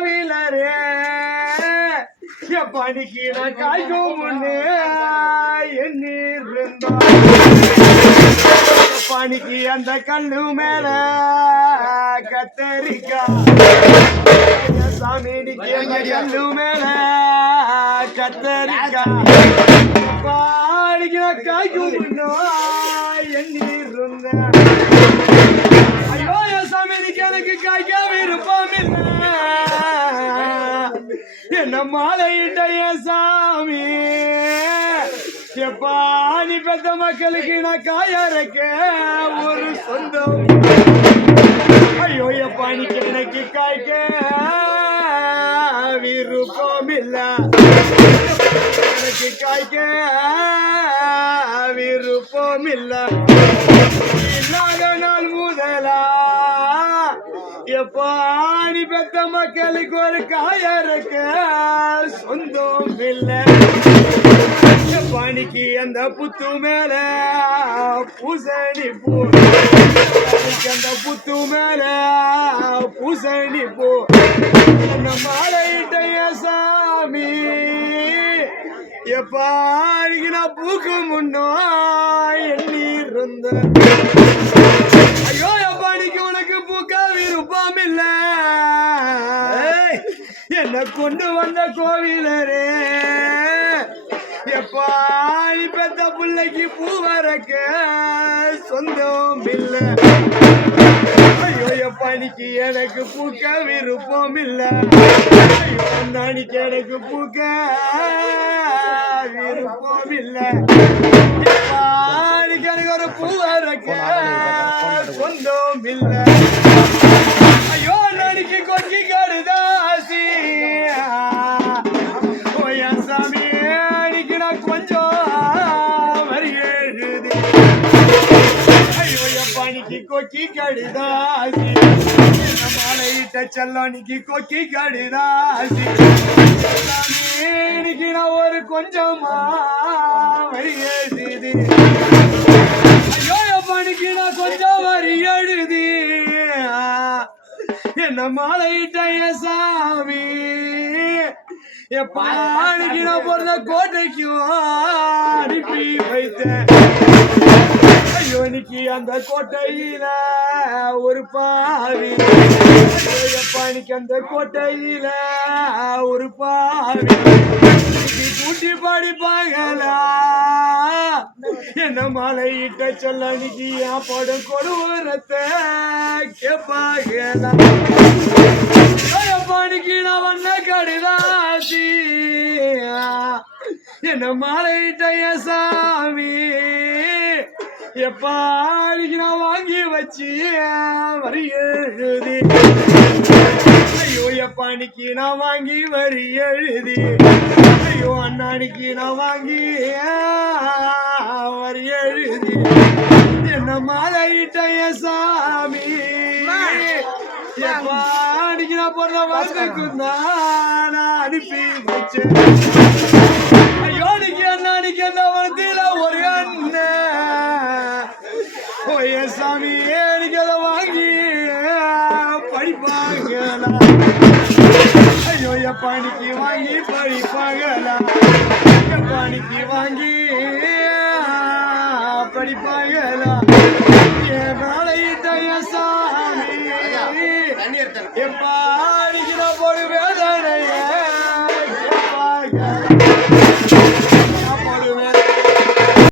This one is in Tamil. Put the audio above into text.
கோவிலரே. எப்படிக்கு நான் காய்க்கும் முன்னே எண்ணீர் பணிக்கு அந்த கல்லு மேல கத்தரிக்கா சாமிக்கு அந்த கல்லு மேல கத்தரிக்கா பாடிக்கு காய்க்கும் முன்னோ மாலையிட்ட சாமி. எப்பா நீ பெத்த மக்களுக்கு நான் காயறக்க ஒரு சொந்தம். ஐயோ எப்பா நீ எனக்கு காய்க்க விருப்பம் இல்ல எனக்கு காய்க்க விருப்பம் இல்லை இல்லாத நாள் முதலா எப்பா நீ பெத்த மக்களுக்கு ஒரு காயறக்க சொந்தம் இல்லை பணிக்கு அந்த புத்து மேல? பூசணி பூ. அந்த புத்து மேல? பூசணி பூ. அந்த சாமி? எப்பா அன்னைக்கு நான் பூக்கு முன்னோ எண்ணி இருந்த என்ன கொண்டு வந்த கோவிலரே. எப்பா நீ பெத்த பிள்ளைக்கு பூ வரக்க சொந்தம் இல்லை. ஐயோ எப்பனிக்கு எனக்கு பூக்க விருப்பம் இல்ல. ஐயோ நாளைக்கு எனக்கு பூக்க விருப்பம் இல்ல. எனக்கு ஒரு பூ வரக்க சொந்தம் இல்ல. கொக்கி கடிதாசி. மாலையிட்ட செல்லானிக்கு கொக்கி கடிதாசி. இன்னைக்கு நான் ஒரு கொஞ்சமா வரி எழுதி ஐயோ எப்பானிக்கு நான் கொஞ்சம் வரி எழுதி. என்ன மாலையிட்ட என் சாமி? எப்பானிக்கு நான் பிறந்த கோட்டைக்கும் அனுப்பி வைத்தேன். ஐயோ அந்த கோட்டையில ஒரு பாவி ஐயோ, அந்த கோட்டையில ஒரு பாவி இன்னைக்கு கூட்டி படிப்பாங்களா என்ன மலையிட்ட சொல்ல இன்னைக்கு என் படம் கொடூரத்தை கேட்பாங்களா பாணிக்கு நான் வந்த கடிதாசி. என்ன மலையிட்ட சாமி. எப்பாடிக்கு நான் வாங்கி வச்சு வரி எழுதி ஐயோ எப்பானிக்கு நான் வாங்கி வரி எழுதி ஐயோ அண்ணானிக்கு நான் வாங்கி வரி எழுதி என்ன மாலையிட்ட என் சாமி? நான் பிறந்த வாழ்க்கைக்கும் நான் அனுப்பி வச்சேன். எப்பானிக்கு வாங்கி படிப்பாங்களா எப்பானிக்கு வாங்கி படிப்பாங்களா என் நாளையிட்ட என் சாமி எப்பாடிக்கு நான் போடு வேதனையே.